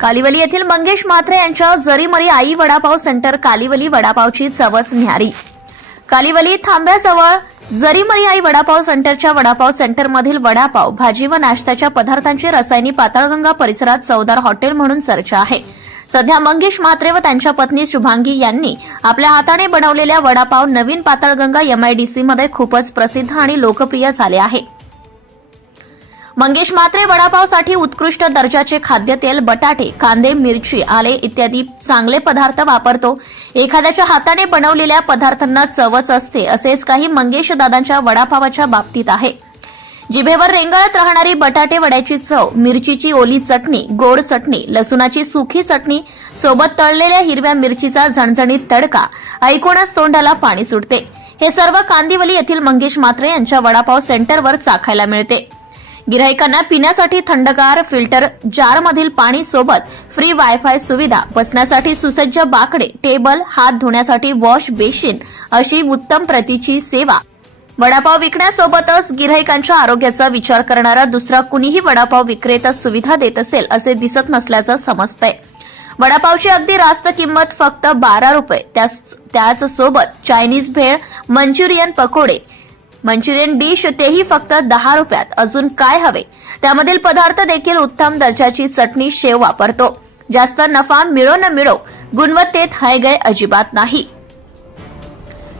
कालिवली येथील मंगेश म्हात्रे यांच्या जरीमरी आई वडापाव सेंटर कालिवली वडापावची चवच न्यारी। कालिवली थांब्याजवळ जरीमरी आई वडापाव सेंटरच्या वडापाव सेंटरमधील वडापाव, भाजी व नाश्त्याच्या पदार्थांची रसायनी पाताळगंगा परिसरात चवदार हॉटेल म्हणून चर्चा आहे। सध्या मंगेश म्हात्रे व त्यांच्या पत्नी शुभांगी यांनी आपल्या हाताने बनवलेल्या वडापाव नवीन पाताळगंगा MIDC मध्ये खूपच प्रसिद्ध आणि लोकप्रिय झाले आहे। मंगेश म्हात्रे वडापावसाठी उत्कृष्ट दर्जाचे खाद्यतेल, बटाटे, कांदे, मिरची, आले इत्यादी चांगले पदार्थ वापरतो। एखाद्याच्या हाताने बनवलेल्या पदार्थांना चवच असते, असेच काही मंगेश दादांच्या वडापावाच्या बाबतीत आहे। जिभेवर रेंगाळत राहणारी बटाटे वड्याची चव, मिरचीची ओली चटणी, गोड चटणी, लसूणाची सुकी चटणी सोबत तळलेल्या हिरव्या मिरचीचा झणझणीत तडका ऐकूनच तोंडाला पाणी सुटते। हे सर्व कांदिवली येथील मंगेश म्हात्रे यांच्या वडापाव सेंटरवर चाखायला मिळते। गिराहिकांना पिण्यासाठी थंडगार फिल्टर जारमधील पाणी सोबत फ्री वायफाय सुविधा, बसण्यासाठी सुसज्ज बाकडे, टेबल, हात धुण्यासाठी वॉश बेसिन अशी उत्तम प्रतीची सेवा। वडापाव विकण्यासोबतच गिराहिकांच्या आरोग्याचा विचार करणारा दुसरा कुणीही वडापाव विक्रेता सुविधा देत असेल असे दिसत नसल्याचं समजतंय। वडापावची अगदी रास्त किंमत फक्त 12 रुपये, त्याच सोबत चायनीज भेळ, मंचुरियन पकोडे, मंचुरियन डिश तेही फक्त 10 रुपयात। अजून काय हवे? त्यामधील पदार्थ देखील उत्तम दर्जाची चटणी, शेव वापरतो। जास्त नफा मिळो न मिळो, गुणवत्तेत हयगय अजिबात नाही।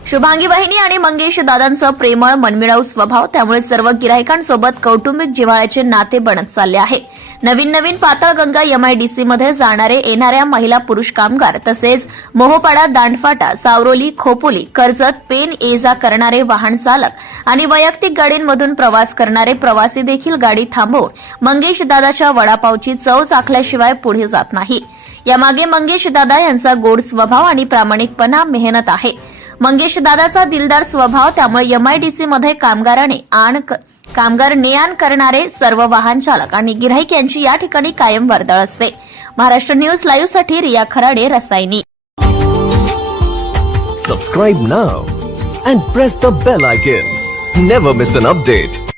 शुभांगी वहिनी आणि मंगेश दादांचा प्रेमळ मनमिळाऊ स्वभाव, त्यामुळे सर्व गिराहिकांसोबत कौटुंबिक जिव्हाळ्याचे नाते बनत चालले आहे। नवीन पाताळगंगा MIDC मध्ये जाणारे येणाऱ्या महिला पुरुष कामगार, तसेच मोहोपाडा, दांडफाटा, सावरोली, खोपोली, कर्जत, पेन ये जा करणारे वाहन चालक आणि वैयक्तिक गाडींमधून प्रवास करणारे प्रवासी देखील गाडी थांबवून मंगेश दादाच्या वडापावची चव चाखल्याशिवाय पुढे जात नाही। यामागे मंगेश दादा यांचा गोड स्वभाव आणि प्रामाणिकपणा, मेहनत आहे। मंगेश दादाचा दिलदार स्वभाव, त्यामुळे MIDC मध्ये कामगार ने-आण करणारे सर्व वाहन चालक आणि गिराहिक यांची या ठिकाणी कायम वर्दळ असते। महाराष्ट्र न्यूज लाईव्ह साठी Riya Kharade, Rasayani. Subscribe now and press the bell icon. Never miss an update.